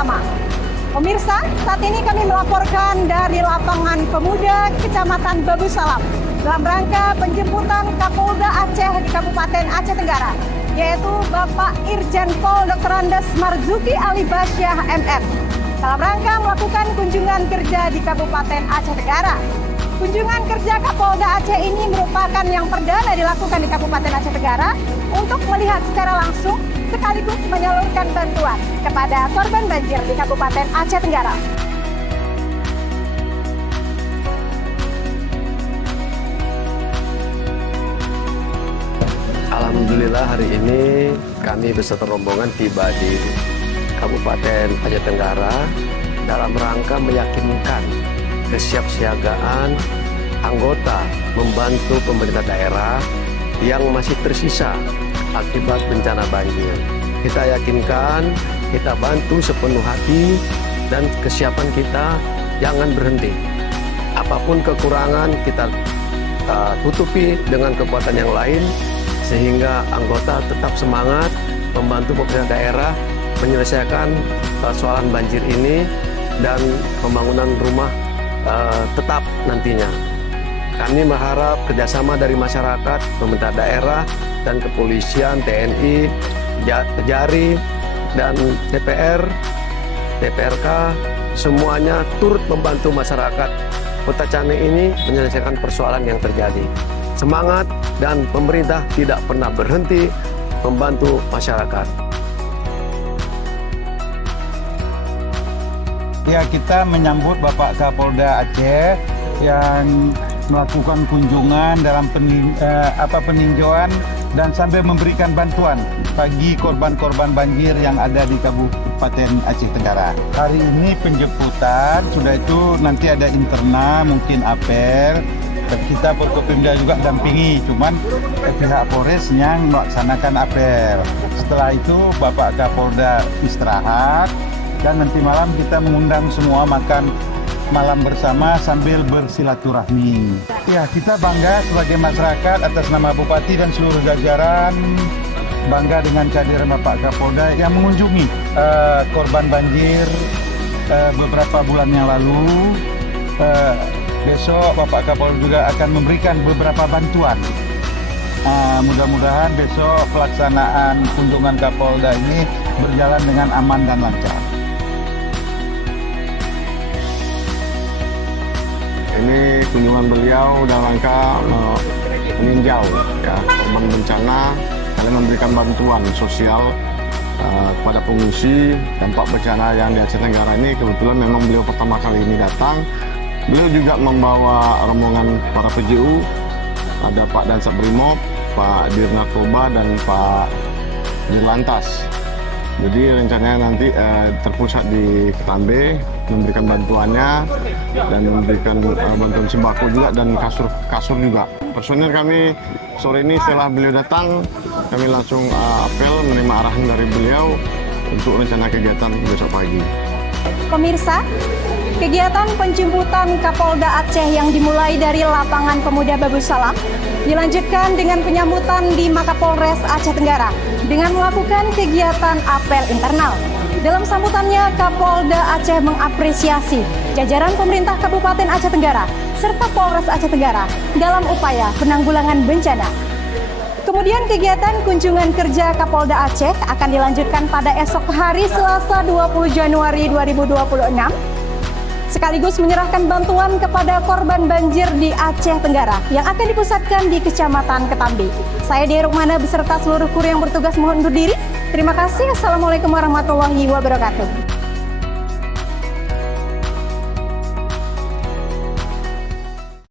bersama. Pemirsa, saat ini kami melaporkan dari lapangan Pemuda Kecamatan Babu Salam dalam rangka penjemputan Kapolda Aceh di Kabupaten Aceh Tenggara, yaitu Bapak Irjen Pol Dr. Andes Marzuki Ali Basyah MM, dalam rangka melakukan kunjungan kerja di Kabupaten Aceh Tenggara. Kunjungan kerja Kapolda Aceh ini merupakan yang perdana dilakukan di Kabupaten Aceh Tenggara untuk melihat secara langsung sekaligus menyalurkan bantuan kepada korban banjir di Kabupaten Aceh Tenggara. Alhamdulillah hari ini kami beserta rombongan tiba di Kabupaten Aceh Tenggara dalam rangka meyakinkan kesiapsiagaan anggota membantu pemerintah daerah yang masih tersisa akibat bencana banjir. Kita yakinkan, kita bantu sepenuh hati, dan kesiapan kita jangan berhenti. Apapun kekurangan kita tutupi dengan kekuatan yang lain, sehingga anggota tetap semangat membantu pemerintah daerah menyelesaikan persoalan banjir ini dan pembangunan rumah tetap nantinya. Kami berharap kerjasama dari masyarakat, pemerintah daerah, dan kepolisian, TNI, Kejari, dan DPR, DPRK, semuanya turut membantu masyarakat Kota Caneng ini menyelesaikan persoalan yang terjadi. Semangat, dan pemerintah tidak pernah berhenti membantu masyarakat. Ya, kita menyambut Bapak Kapolda Aceh yang melakukan kunjungan dalam peninjauan dan sambil memberikan bantuan bagi korban-korban banjir yang ada di Kabupaten Aceh Tenggara. Hari ini penjemputan, sudah itu nanti ada interna, mungkin apel, dan kita Forkopimda juga dampingi, cuman pihak Polres yang melaksanakan apel. Setelah itu Bapak Kapolda istirahat, dan nanti malam kita mengundang semua makan malam bersama sambil bersilaturahmi. Ya, kita bangga sebagai masyarakat atas nama Bupati dan seluruh jajaran, bangga dengan kehadiran Bapak Kapolda yang mengunjungi korban banjir beberapa bulan yang lalu. Besok Bapak Kapolda juga akan memberikan beberapa bantuan. Mudah-mudahan besok pelaksanaan kunjungan Kapolda ini berjalan dengan aman dan lancar. Ini kunjungan beliau dalam rangka meninjau ya, korban bencana, kalian memberikan bantuan sosial kepada pengungsi dampak bencana yang di Aceh Tenggara ini. Kebetulan memang beliau pertama kali ini datang. Beliau juga membawa rombongan para PJU, ada Pak Dansat Brimob, Pak Dir Narkoba, dan Pak Dirlantas. Jadi rencananya nanti terpusat di Ketambe, memberikan bantuannya dan memberikan bantuan sembako juga dan kasur juga. Personil kami sore ini setelah beliau datang, kami langsung apel menerima arahan dari beliau untuk rencana kegiatan besok pagi. Pemirsa, kegiatan penjemputan Kapolda Aceh yang dimulai dari lapangan Pemuda Babu Salam dilanjutkan dengan penyambutan di Makapolres Aceh Tenggara dengan melakukan kegiatan apel internal. Dalam sambutannya, Kapolda Aceh mengapresiasi jajaran pemerintah Kabupaten Aceh Tenggara serta Polres Aceh Tenggara dalam upaya penanggulangan bencana. Kemudian kegiatan kunjungan kerja Kapolda Aceh akan dilanjutkan pada esok hari Selasa 20 Januari 2026, sekaligus menyerahkan bantuan kepada korban banjir di Aceh Tenggara yang akan dipusatkan di Kecamatan Ketambe. Saya Dea Rukmana beserta seluruh kru yang bertugas mohon undur diri. Terima kasih. Assalamualaikum warahmatullahi wabarakatuh.